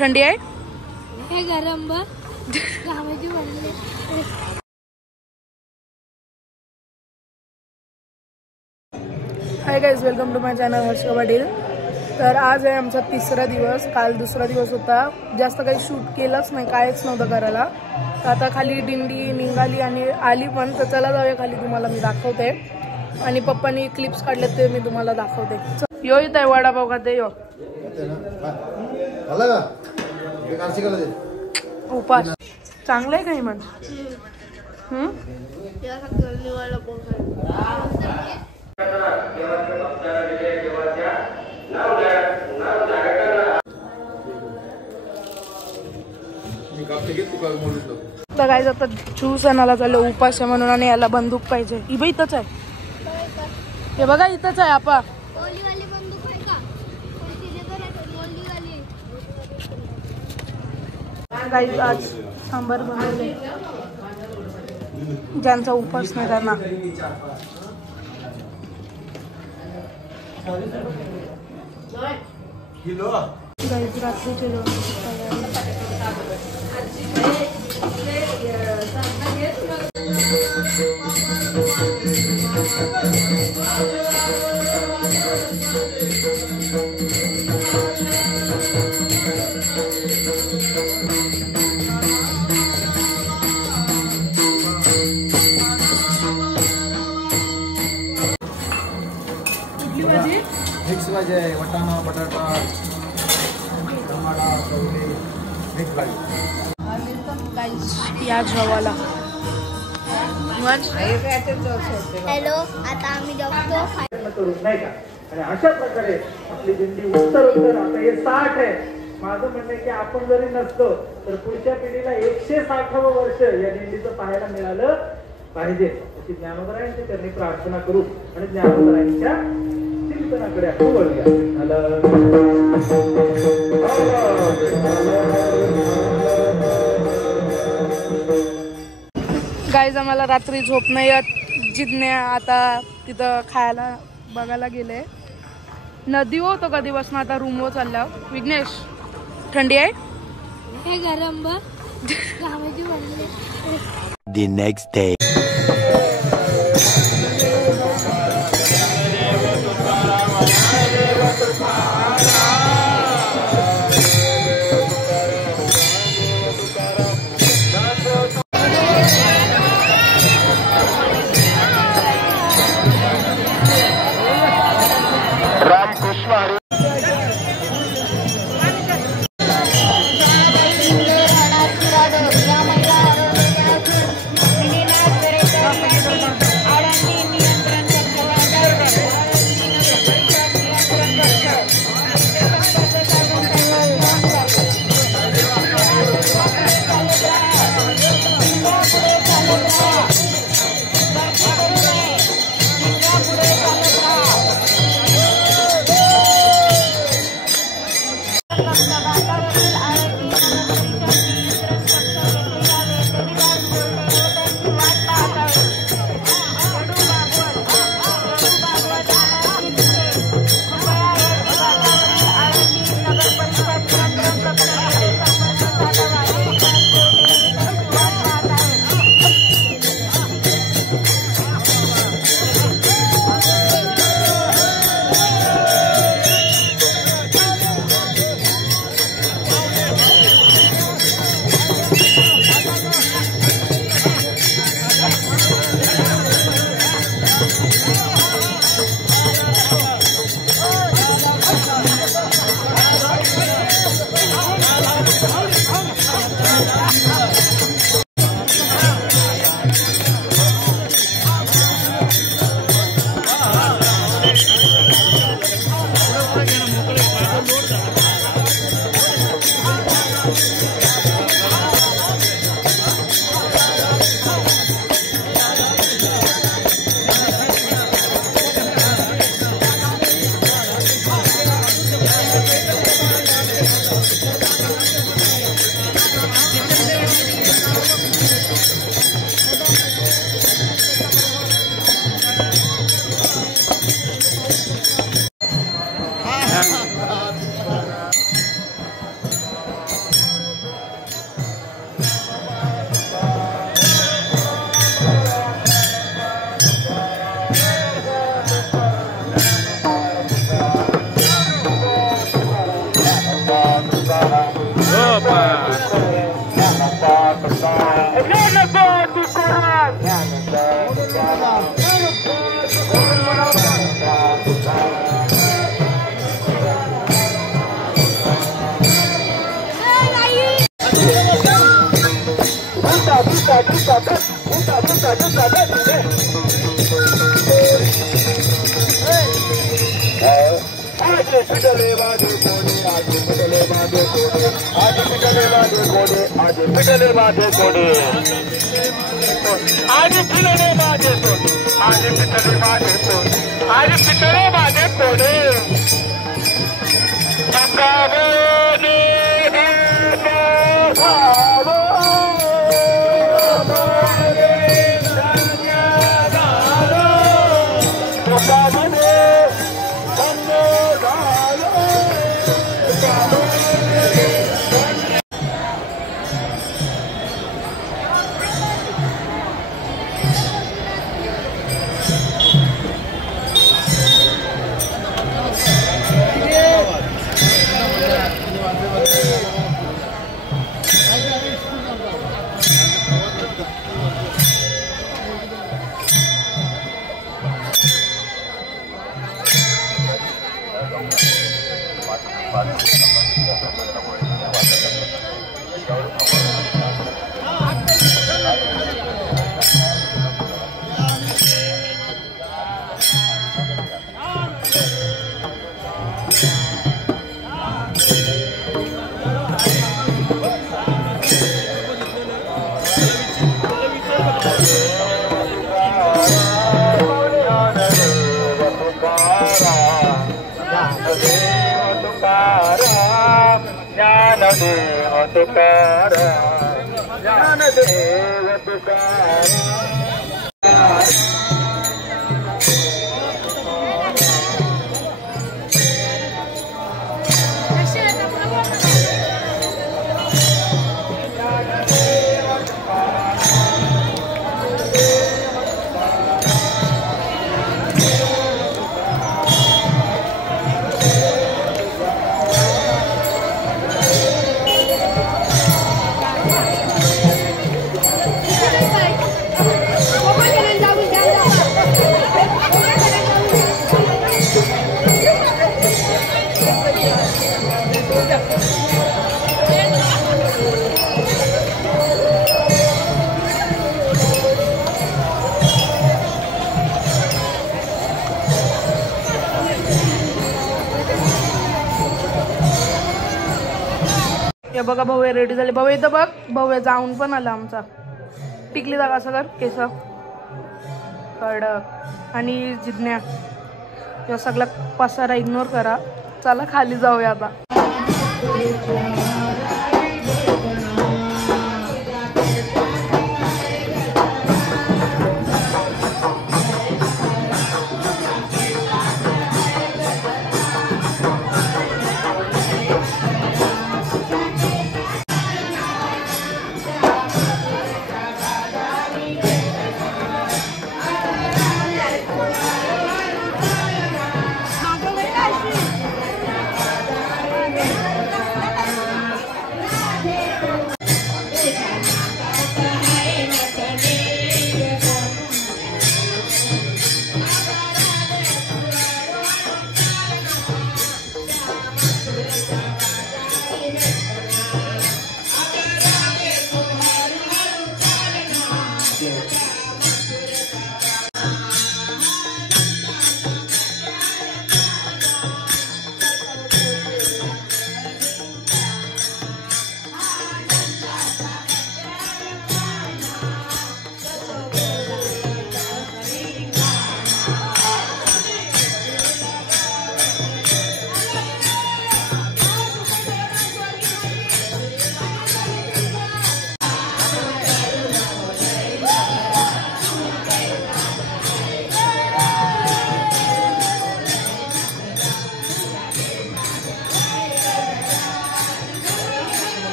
थंडी आहे हे गरम बघ घामाची बनले. Hi guys, welcome to my channel Harsh Patil. तर आज आहे आमचा तिसरा दिवस. काल दुसरा दिवस होता. जास्त काही शूट केलंच नाही, काहीच नव्हतं करायला. तर आता खाली दिंडी निघाली आणि आली पण. तर चला जाऊया खाली, तुम्हाला मी दाखवते. आणि पप्पांनी क्लिप्स काढले ते मी तुम्हाला दाखवते. यो इथं आहे वडापाव खाते. यो उपास चांगलं आहे काही म्हण. काय जातात ज्यूस आणायला चाललं उपास आहे म्हणून. आणि याला बंदूक पाहिजे. ही बाई इथंच आहे. हे बघा इथंच आहे. आपा गाईज आज सांबार बनवले. ज्यांचा उपास नाही त्यांना. गाईज रात्रीचे जेवणाची मिक्स भाजी आहे. वाटाणा, बटाटा, टमाटा, चवळी, मिक्स भाजी. या जेवायला. हॅलो, आता आम्ही जगतो नाही का. आणि अशा प्रकारे आपली दिंडी उत्तर आता हे 60 आहे. माझं म्हणणं आहे की आपण जरी नसतो तर पुढच्या पिढीला 160वे वर्ष या दिंडीचं पाहायला मिळालं पाहिजे अशी ज्ञानोबरायांची त्यांनी प्रार्थना करू आणि ज्ञानोबरायांच्या चिंतनाकडे आपण वळूया. गाईज आम्हाला रात्री झोप नाही येत. जिज्ञा आता तिथं खायला बघायला गेले. नदी होतो कधीपासून आता रूमवर चालल्या. विघ्नेश थंडी आहे. हे गरम बघ घामाची बनले. The next day. हे बघा भाऊ रेडी झाले. भाऊ इथं बघ, भाऊ जाऊन पण आला आमचा. टिकली जागा असं कर, केस कडक आणि जिज्ञा या सगळा पसारा इग्नोर करा. चला खाली जाऊया आता.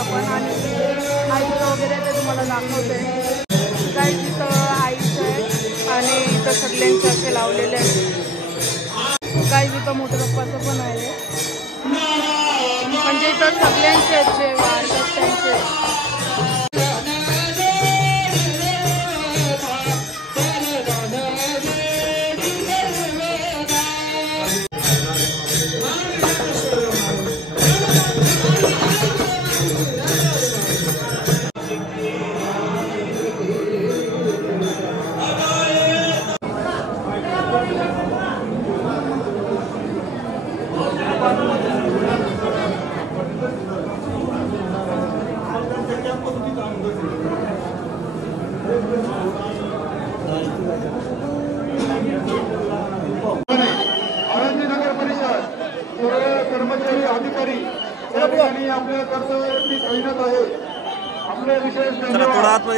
आपण आणि आईचं वगैरे ते तुम्हाला दाखवते. काय तिथं आईचं आहे आणि इथं सगळ्यांचे असे लावलेले आहेत. काय इथं मोठ्या पप्पाचं पण आहे म्हणजे इथं सगळ्यांचे जे वाढतात त्यांचे. नगर परिषद सर्व कर्मचारी अधिकारी सर्वांनी आपल्या कर्तव्याची तैनात आहे. आपले विशेष धन्यवाद.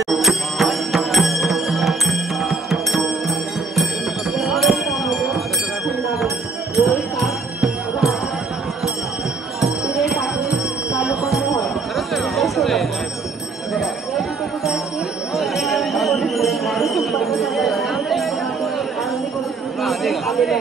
आलेले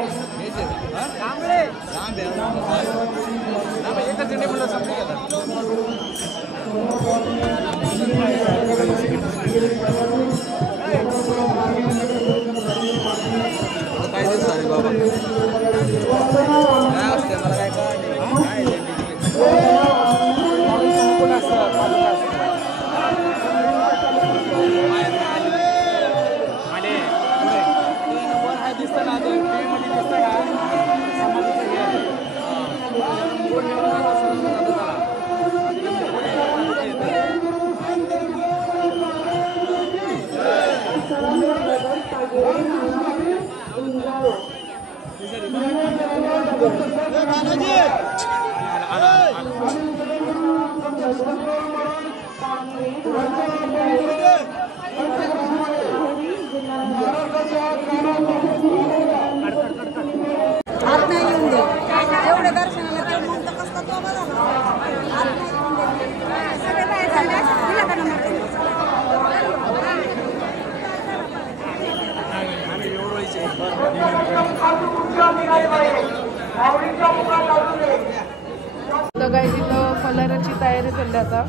काय तिथं फलाराची तयारी चालली आता.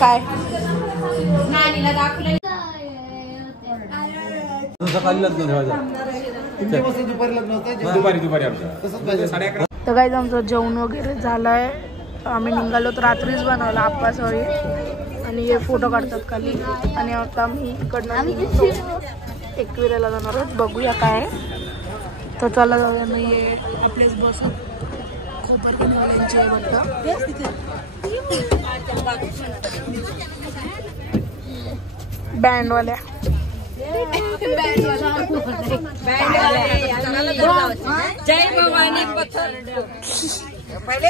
काय तर काय आमचं जेवण वगैरे झालंय. आम्ही निघालो तर रात्रीच बनवला आप्पाच होळी आणि हे फोटो काढतात खाली. आणि आता आम्ही इकडनं एकविरेला जाणार आहोत. बघूया काय तर चला जाऊया. नाही आपलेच बस खोबरवाल्यांची आहे वाटतं. बँडवाल्या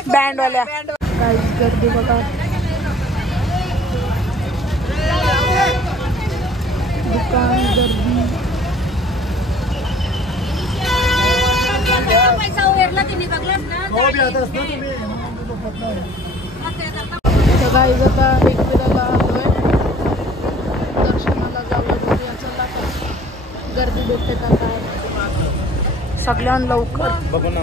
बँडवाल्या काही गर्दी बघा. दुकान गर्दी. गाईज आता एकविराला आलोय. दर्शनाला जाऊया. बघूया चला गर्दी भेटते का काय. सगळ्यांना लवकर बघून ना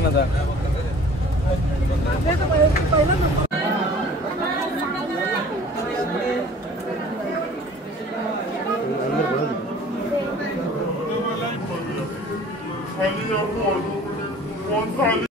खाली